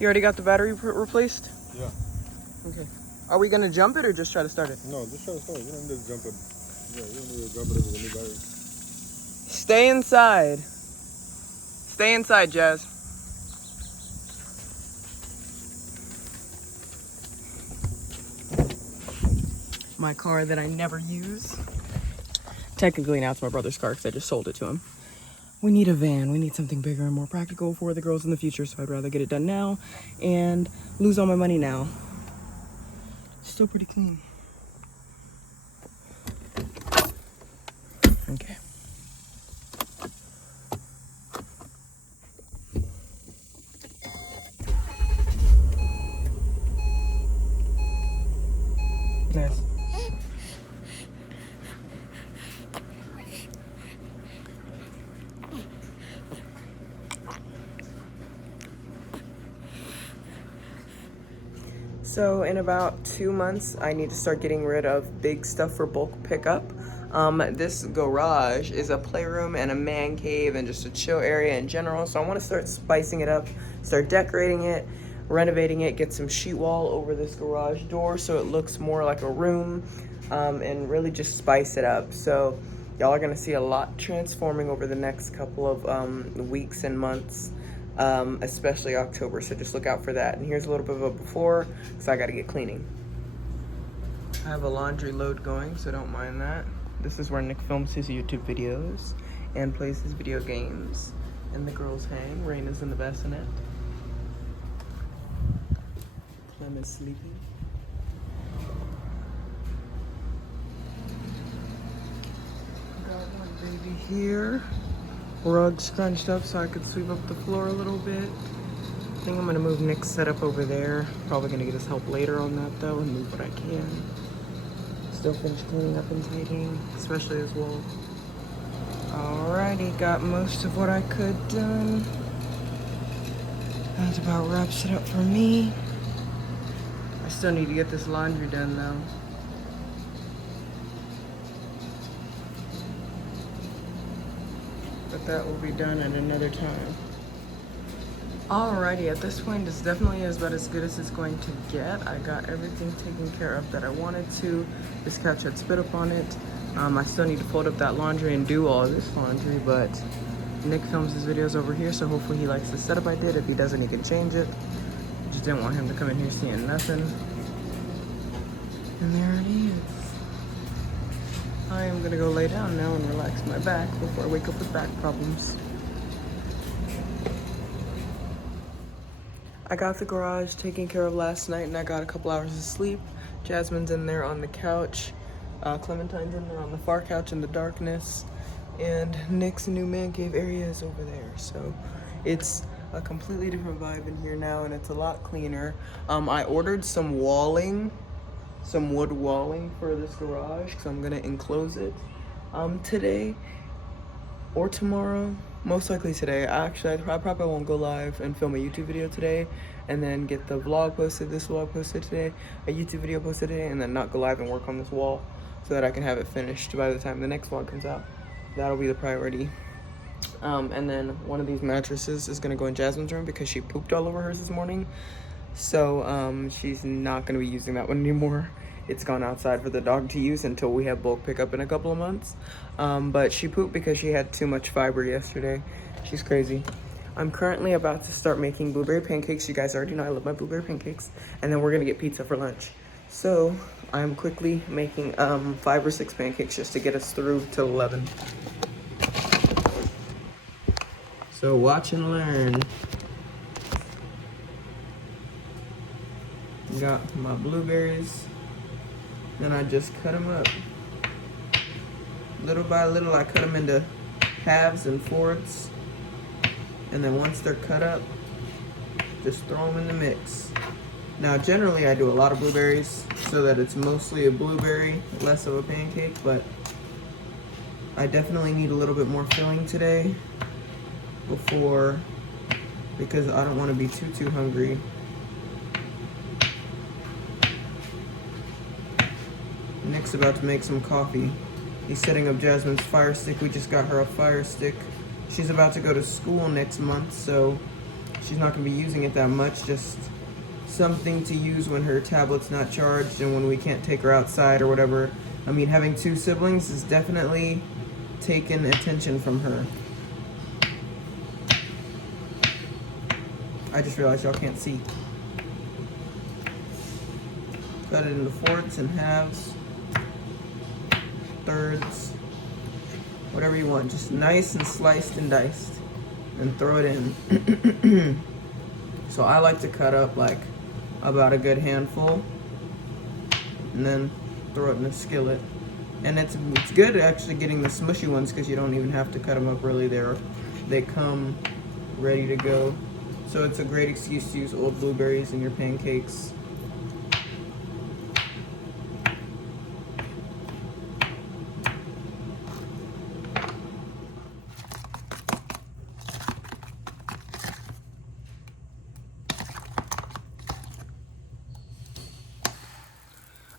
You already got the battery replaced? Yeah. Okay. Are we gonna jump it or just try to start it? No, just try to start it. You don't need to jump it. Yeah, you don't need to jump it with a new battery. Stay inside. Stay inside, Jazz. My car that I never use. Technically now it's my brother's car because I just sold it to him. We need a van. We need something bigger and more practical for the girls in the future, so I'd rather get it done now and lose all my money now. Still pretty clean. Okay. Nice. So in about 2 months, I need to start getting rid of big stuff for bulk pickup. This garage is a playroom and a man cave and just a chill area in general. So I want to start spicing it up, start decorating it, renovating it, get some sheet wall over this garage door so it looks more like a room, and really just spice it up. So y'all are gonna see a lot transforming over the next couple of weeks and months. Especially October, so just look out for that. And here's a little bit of a before, so I gotta get cleaning. I have a laundry load going, so don't mind that. This is where Nick films his YouTube videos and plays his video games. And the girls hang. Raina's in the bassinet. Clem is sleeping. Got one baby here. Rug scrunched up so I could sweep up the floor a little bit. I think I'm gonna move Nick's setup over there. Probably gonna get his help later on that though and move what I can. Still finish cleaning up and tidying, especially as well. Alrighty, got most of what I could done. That about wraps it up for me. I still need to get this laundry done though. But that will be done at another time. Alrighty, at this point it's definitely about as good as it's going to get. I got everything taken care of that I wanted to. This couch had spit up on it. I still need to fold up that laundry and do all of this laundry, but Nick films his videos over here, so hopefully he likes the setup I did. If he doesn't, he can change it. Just didn't want him to come in here seeing nothing. And there it is. I am gonna go lay down now and relax my back before I wake up with back problems. I got the garage taken care of last night and I got a couple hours of sleep. Jasmine's in there on the couch. Clementine's in there on the far couch in the darkness. And Nick's new man cave area is over there. So it's a completely different vibe in here now and it's a lot cleaner. I ordered some walling. Some wood walling for this garage because I'm gonna enclose it today or tomorrow, most likely today. I probably won't go live and film a YouTube video today and then get the vlog posted, this vlog posted today, a YouTube video posted today, and then not go live and work on this wall so that I can have it finished by the time the next vlog comes out. That'll be the priority. And then one of these mattresses is gonna go in Jasmine's room because she pooped all over hers this morning. So she's not gonna be using that one anymore. It's gone outside for the dog to use until we have bulk pickup in a couple of months. But she pooped because she had too much fiber yesterday. She's crazy. I'm currently about to start making blueberry pancakes. You guys already know I love my blueberry pancakes. And then we're gonna get pizza for lunch. So I'm quickly making 5 or 6 pancakes just to get us through till 11. So watch and learn. Got my blueberries, then I just cut them up. Little by little, I cut them into halves and fourths, and then once they're cut up, just throw them in the mix. Now, generally, I do a lot of blueberries so that it's mostly a blueberry, less of a pancake, but I definitely need a little bit more filling today because I don't want to be too hungry. Nick's about to make some coffee. He's setting up Jasmine's fire stick. We just got her a fire stick. She's about to go to school next month, so she's not gonna be using it that much, just something to use when her tablet's not charged and when we can't take her outside or whatever. I mean, having 2 siblings is definitely taken attention from her. I just realized y'all can't see. Cut it into fourths and halves, thirds, whatever you want. Just nice and sliced and diced, and throw it in. So I like to cut up like about a good handful, and then throw it in a skillet. And it's good actually getting the smushy ones because you don't even have to cut them up really. They come ready to go. So it's a great excuse to use old blueberries in your pancakes.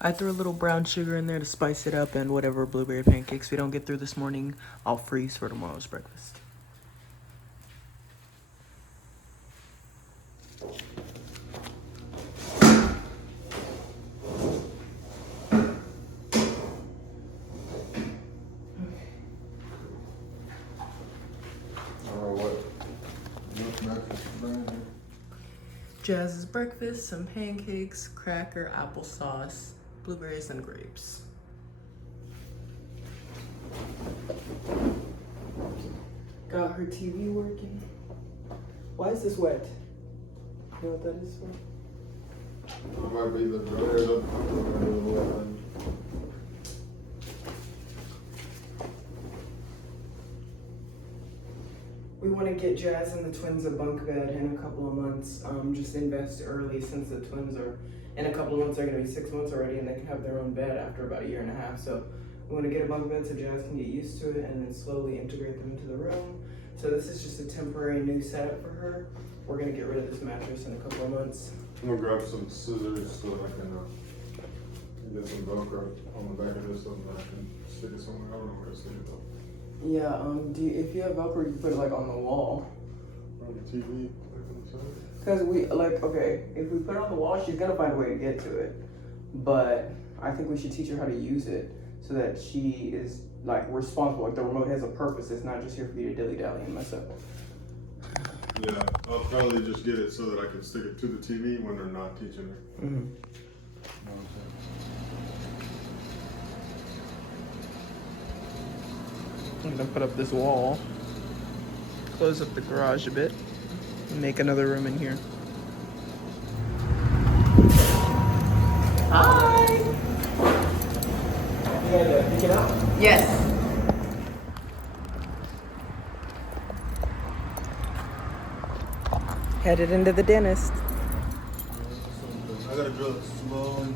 I threw a little brown sugar in there to spice it up, and whatever blueberry pancakes we don't get through this morning, I'll freeze for tomorrow's breakfast. Jazz's breakfast, some pancakes, cracker, applesauce, blueberries, and grapes. Got her TV working. Why is this wet? You know what that is for? It might be the dryer. We want to get Jazz and the twins a bunk bed in a couple of months. Just invest early since the twins are, in a couple of months, they're going to be 6 months already, and they can have their own bed after about 1.5 years. So we want to get a bunk bed so Jazz can get used to it and then slowly integrate them into the room. So this is just a temporary new setup for her. We're going to get rid of this mattress in a couple of months. I'm gonna grab some scissors so that I can get some Velcro on the back of this so that I can stick it somewhere. I don't know where to stick it though. Yeah, if you have Velcro, you can put it like on the wall. On the TV, like on the side. Because okay, if we put it on the wall, she's gonna find a way to get to it. But I think we should teach her how to use it so that she is like responsible. Like the remote has a purpose. It's not just here for you to dilly-dally and mess up. Yeah, I'll probably just get it so that I can stick it to the TV when they're not teaching her. Mm-hmm. I'm gonna put up this wall, close up the garage a bit, and make another room in here. Hi! You gotta pick it up? Yes. Headed into the dentist. I gotta drill it slow and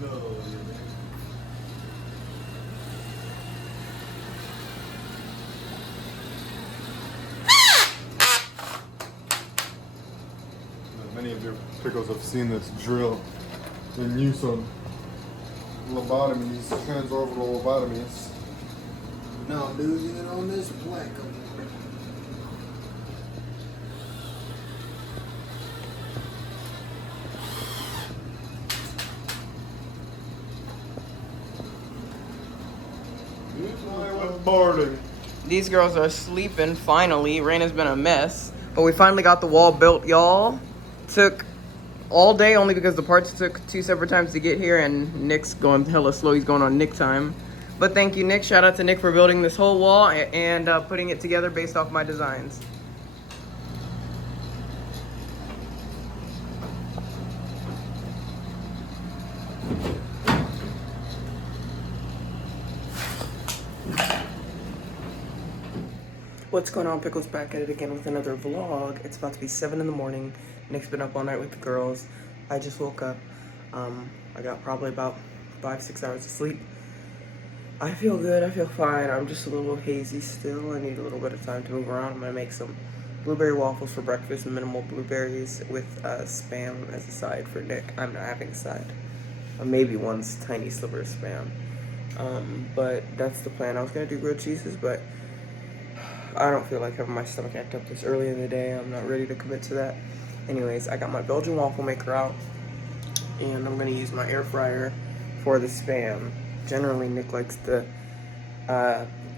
go. Many of your pickles have seen this drill in use on lobotomies, transorbital lobotomies. Now I'm using it on this plank. Boarding. These girls are sleeping finally. Rain has been a mess, but we finally got the wall built, y'all. Took all day only because the parts took 2 separate times to get here, and Nick's going hella slow. He's going on Nick time. But thank you, Nick. Shout out to Nick for building this whole wall and putting it together based off my designs. What's going on, Pickles? Back at it again with another vlog. It's about to be 7 in the morning. Nick's been up all night with the girls. I just woke up. I got probably about 5-6 hours of sleep. I feel good. I feel fine. I'm just a little hazy still. I need a little bit of time to move around. I'm gonna make some blueberry waffles for breakfast, minimal blueberries with Spam as a side for Nick. I'm not having a side. Maybe one tiny sliver of Spam. But that's the plan. I was gonna do grilled cheeses, but I don't feel like having my stomach act up this early in the day. I'm not ready to commit to that. Anyways, I got my Belgian waffle maker out, and I'm gonna use my air fryer for the Spam. Generally, Nick likes the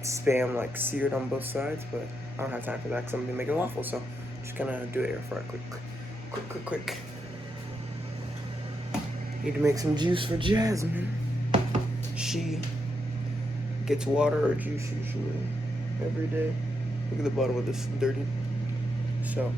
Spam like seared on both sides, but I don't have time for that because I'm gonna be making waffles. So just gonna do the air fryer quick. Need to make some juice for Jasmine. She gets water or juice usually every day. Look at the bottom of this, dirty. So.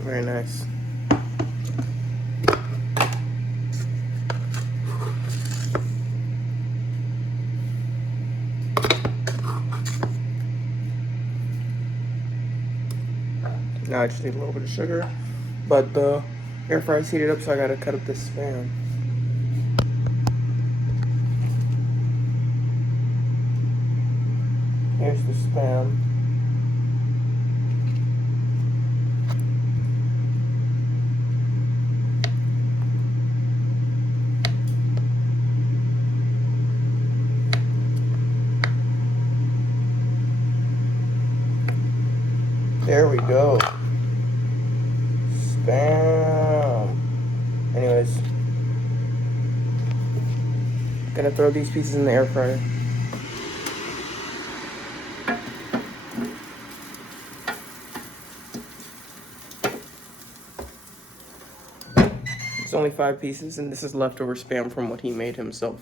Very nice. Now I just need a little bit of sugar, but the air fryer's heated up, so I gotta cut up this Spam. Here's the Spam. There we go. Spam. Anyways, gonna throw these pieces in the air fryer. It's only 5 pieces, and this is leftover Spam from what he made himself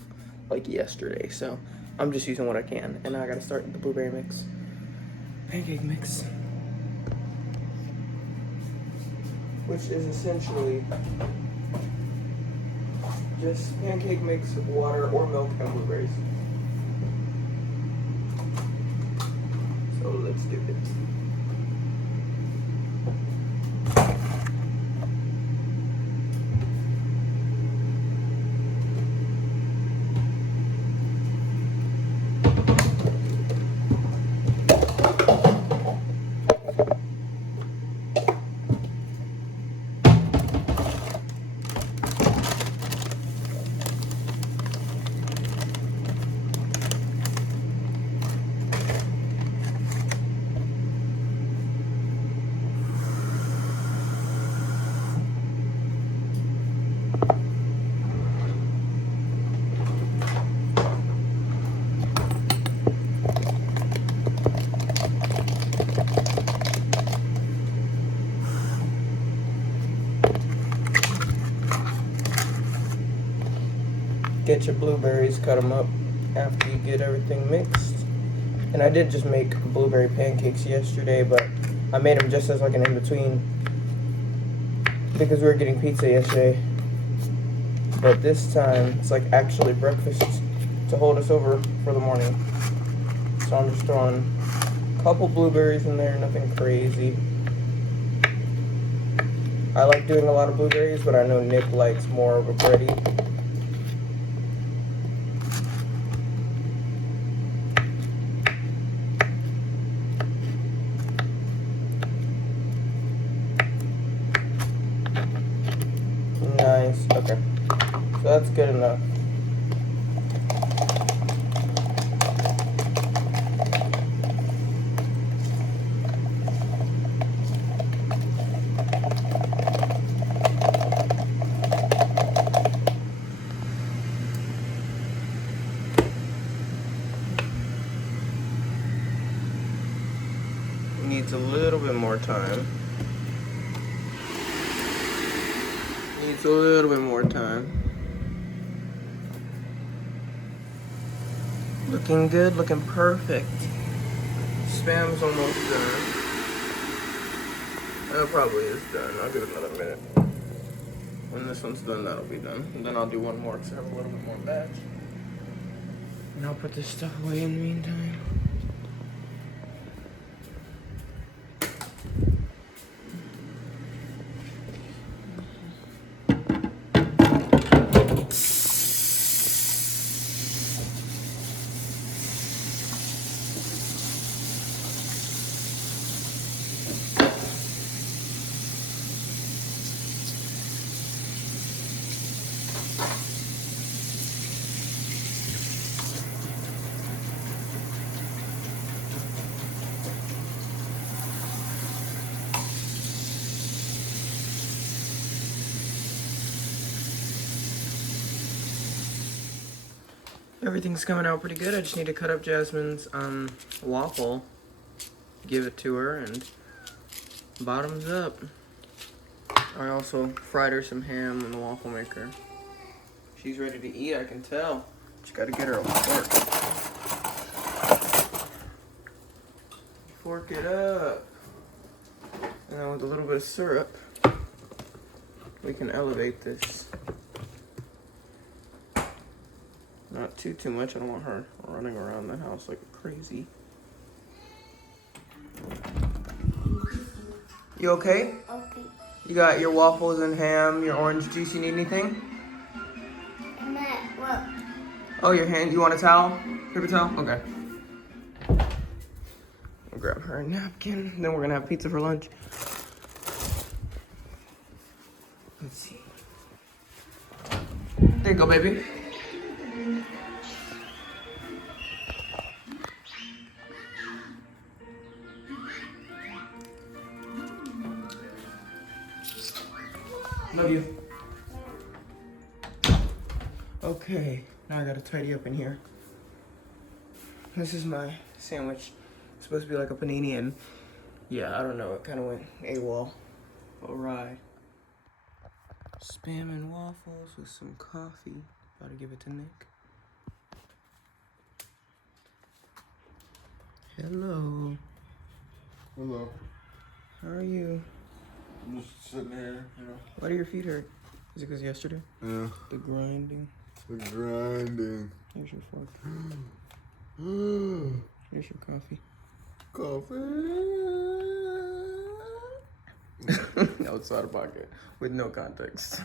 like yesterday. So I'm just using what I can, and now I gotta start the blueberry mix, pancake mix, which is essentially just pancake mix, water or milk, and blueberries. So let's do it. Get your blueberries, cut them up after you get everything mixed. And I did just make blueberry pancakes yesterday, but I made them just as like an in-between because we were getting pizza yesterday. But this time, it's like actually breakfast to hold us over for the morning. So I'm just throwing a couple blueberries in there, nothing crazy. I like doing a lot of blueberries, but I know Nick likes more of a bready. Nice, okay. So that's good enough. Needs a little bit more time. Needs a little bit more time. Looking good, looking perfect. Spam's almost done. That probably is done. I'll give it another minute. When this one's done, that'll be done. And then I'll do one more because I have a little bit more batch. And I'll put this stuff away in the meantime. Everything's coming out pretty good. I just need to cut up Jasmine's waffle, give it to her, and bottoms up. I also fried her some ham in the waffle maker. She's ready to eat, I can tell. Just gotta get her a fork. Fork it up. And then with a little bit of syrup, we can elevate this. Not too much. I don't want her running around the house like crazy. You okay? Okay. You got your waffles and ham, your orange juice. You need anything? And that, look. Oh, your hand. You want a towel? Paper towel? Okay. I'll grab her a napkin. Then we're gonna have pizza for lunch. Let's see. There you go, baby. Love you. Okay, now I gotta tidy up in here. This is my sandwich. It's supposed to be like a panini, and yeah, I don't know, it kind of went AWOL. Awry. Spam and waffles with some coffee. About to give it to Nick. Hello. Hello. How are you? I'm just sitting here, you know. Why do your feet hurt? Is it because yesterday? Yeah. The grinding. The grinding. Here's your fork. Here's your coffee. Coffee. Outside of pocket with no context.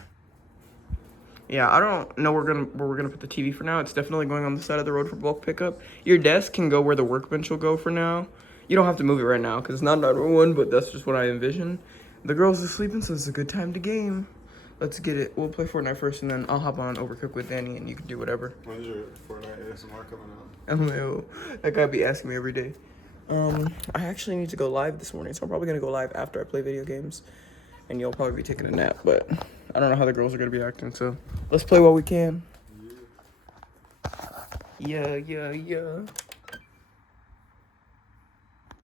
Yeah, I don't know where we're gonna put the TV for now. It's definitely going on the side of the road for bulk pickup. Your desk can go where the workbench will go for now. You don't have to move it right now because it's not 911, but that's just what I envision. The girls are sleeping, so it's a good time to game. Let's get it. We'll play Fortnite first, and then I'll hop on Overcooked with Danny, and you can do whatever. When's your Fortnite ASMR coming out? LMAO. That guy be asking me every day. I actually need to go live this morning, so I'm probably gonna go live after I play video games. And you'll probably be taking a nap, but I don't know how the girls are gonna be acting, so let's play while we can. Yeah.